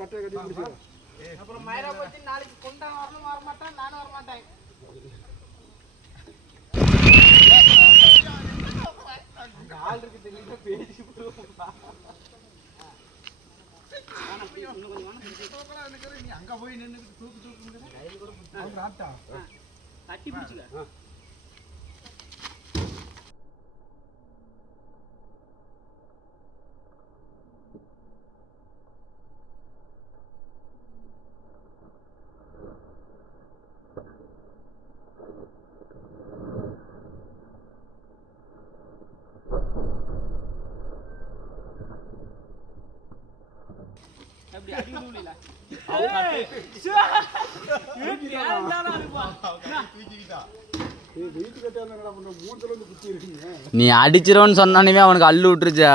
கட்டை கட்டி முடிச்சிடும். அப்புறம் மயிரா போச்சு நாளைக்கு கொண்டான் வரணும் வர மாட்டான் நானும் வர மாட்டேன். ஆள் இருக்கு தெரியல பேசி நீ அங்க போய் நின்று தூக்கு தட்டி பிடிச்சுக்க. அப்படி அடிவுல நீ அடிச்சிரோன்னு சொன்னானே அவனுக்கு அள்ளு விட்டுருச்சா.